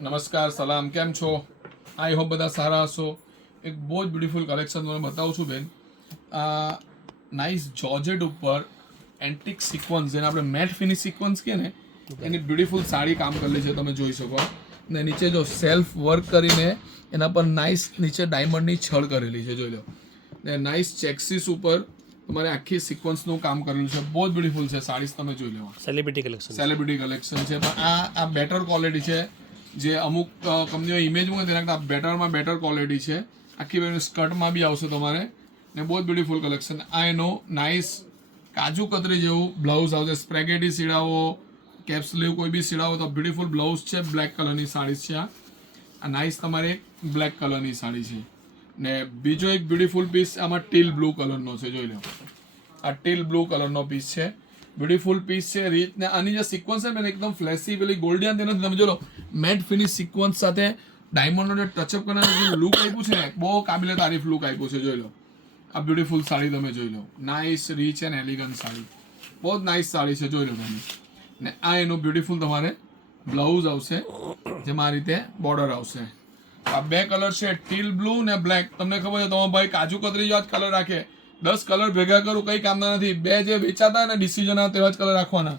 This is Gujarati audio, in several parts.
નમસ્કાર, સલામ, કેમ છો? આઈ હોપ બધા સારા હશો. એક બહુ જ બ્યુટીફુલ કલેક્શન તમને બતાવું છું બેન. આ નાઇસ જોર્જેટ ઉપર એન્ટિક સિક્વન્સ, જેને આપણે મેટ ફિનિશ સિક્વન્સ કહે ને, એની બ્યુટીફુલ સાડી કામ કરેલી છે, તમે જોઈ શકો. ને નીચે જો સેલ્ફ વર્ક કરીને એના પર નાઇસ નીચે ડાયમંડની છળ કરેલી છે, જોઈ લો. ને નાઇસ ચેક્સીસ ઉપર તમારે આખી સિક્વન્સનું કામ કરેલું છે. બહુ જ બ્યુટીફુલ છે સાડીઝ, તમે જોઈ લો. સેલિબ્રિટી કલેક્શન છે, પણ આ બેટર ક્વોલિટી છે. જે અમુક કંપનીઓ ઇમેજ મૂકે તેના કરતાં બેટરમાં બેટર ક્વોલિટી છે. આખી બેન સ્કર્ટમાં બી આવશે તમારે, ને બહુ જ બ્યુટીફુલ કલેક્શન. આ એનો નાઇસ કાજુ કતરી જેવું બ્લાઉઝ આવશે. સ્પ્રેગેટી સીડાવો, કેપ સ્લીવ કોઈ બી સીડાવો તો બ્યુટીફુલ બ્લાઉઝ છે. બ્લેક કલરની સાડી છે. આ નાઇસ તમારે બ્લેક કલરની સાડી છે. ને બીજો એક બ્યુટીફુલ પીસ આમાં ટીલ બ્લુ કલરનો છે, જોઈ લો. આ ટીલ બ્લુ કલરનો પીસ છે, બ્યુટીફુલ પીસ છે. રીચ ને આની જે સિક્વન્સ છે ને એકદમ ફ્લેસી, પેલી ગોલ્ડિયન તેનો તમે જો લો, મેટ ફિનિશ સિક્વન્સ સાથે ડાયમંડનો જે ટચઅપ કરનાર જે લુક આપ્યું છે ને, બહુ કાબિલે તારીફ લુક આપ્યું છે, જોઈ લો. આ બ્યુટીફુલ સાડી તમે જોઈ લો. Nice rich and elegant sari, બહુ જ નાઇસ સાડી છે, જોઈ લો તમે. ને આ એનું બ્યુટીફુલ તમારે બ્લાઉઝ આવશે, જેમાં આ રીતે બોર્ડર આવશે. આ બે કલર છે, ટીલ બ્લુ ને બ્લેક. તમને ખબર છે તમારા ભાઈ કાજુ કતરી જેવા જ કલર રાખે. 10 કલર ભેગા કરું કંઈ કામના નથી. બે જે વેચાતા ને ડિસિઝન આવે તેવા જ કલર રાખવાના.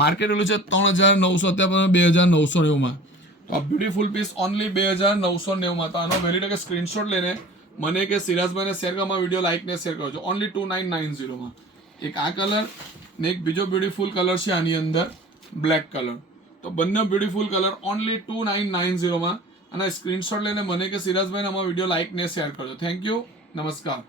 માર્કેટ એટલું છે 3990, અત્યારે 2990માં. તો આ બ્યુટીફુલ પીસ ઓનલી 2990માં. તો આનો વહેલી તકે સ્ક્રીનશોટ લઈને મને કે સિરાજભાઈને શેર કરવા, વિડીયો લાઈક ને શેર કરજો. ઓનલી 2990માં. એક આ કલર ને એક બીજો બ્યુટીફુલ કલર છે આની અંદર, બ્લેક કલર. તો બંને બ્યુટીફુલ કલર ઓનલી 2990માં. અને સ્ક્રીનશોટ લઈને મને કે સિરાજભાઈને અમારો વિડીયો લાઈક ને શેર કરજો. થેન્ક યુ, નમસ્કાર.